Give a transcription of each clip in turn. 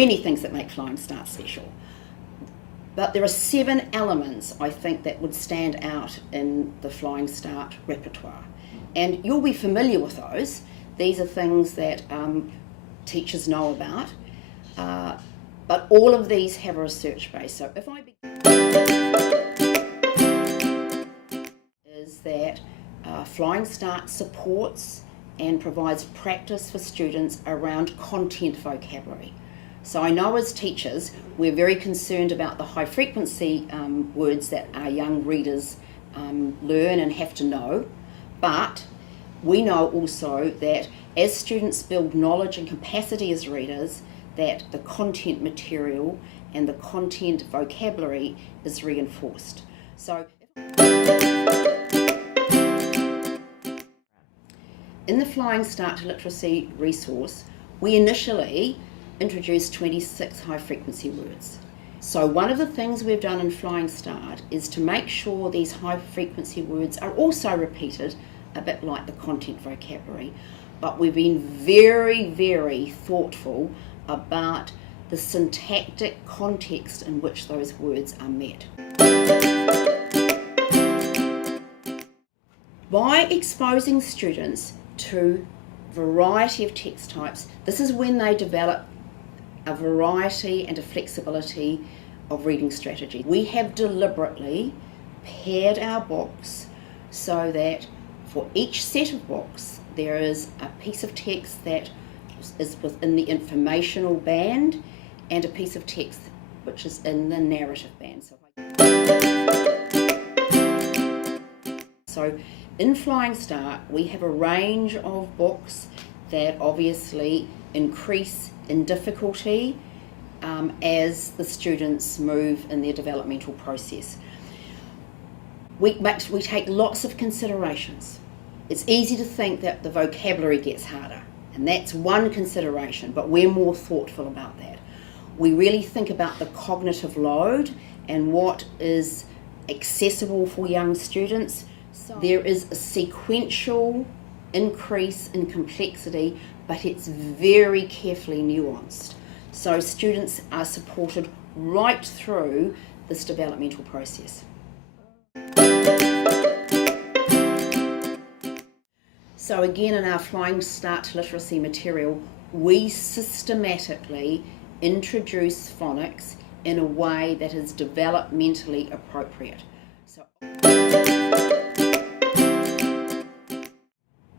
many things that make Flying Start special, but there are 7 elements I think that would stand out in the Flying Start repertoire, and you'll be familiar with those. These are things that teachers know about, but all of these have a research base. So if I is that Flying Start supports and provides practice for students around content vocabulary. So I know as teachers we're very concerned about the high frequency words that our young readers learn and have to know, but we know also that as students build knowledge and capacity as readers, that the content material and the content vocabulary is reinforced. So in the Flying Start to Literacy resource, we initially introduced 26 high frequency words. So one of the things we've done in Flying Start is to make sure these high frequency words are also repeated, a bit like the content vocabulary, but we've been very, very thoughtful about the syntactic context in which those words are met. By exposing students to a variety of text types, this is when they develop a variety and a flexibility of reading strategy. We have deliberately paired our books so that for each set of books there is a piece of text that is within the informational band and a piece of text which is in the narrative band. So in Flying Start we have a range of books that obviously increase in difficulty as the students move in their developmental process. We take lots of considerations. It's easy to think that the vocabulary gets harder, and that's one consideration, but we're more thoughtful about that. We really think about the cognitive load and what is accessible for young students. So there is a sequential increase in complexity, but it's very carefully nuanced. So students are supported right through this developmental process. So again, in our Flying Start to Literacy material, we systematically introduce phonics in a way that is developmentally appropriate. So,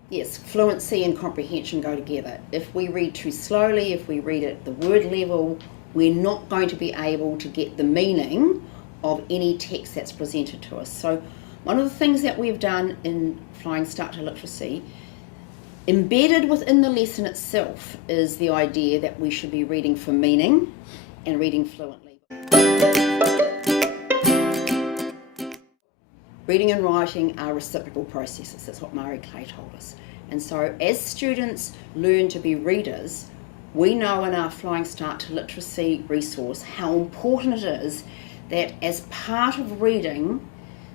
yes, fluency and comprehension go together. If we read too slowly, if we read at the word level, we're not going to be able to get the meaning of any text that's presented to us. So one of the things that we've done in Flying Start to Literacy, embedded within the lesson itself, is the idea that we should be reading for meaning and reading fluently. Reading and writing are reciprocal processes. That's what Mari Clay told us. And so as students learn to be readers, we know in our Flying Start to Literacy resource how important it is that as part of reading,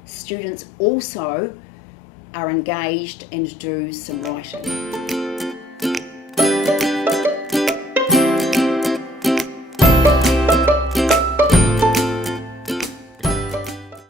students also are engaged and do some writing.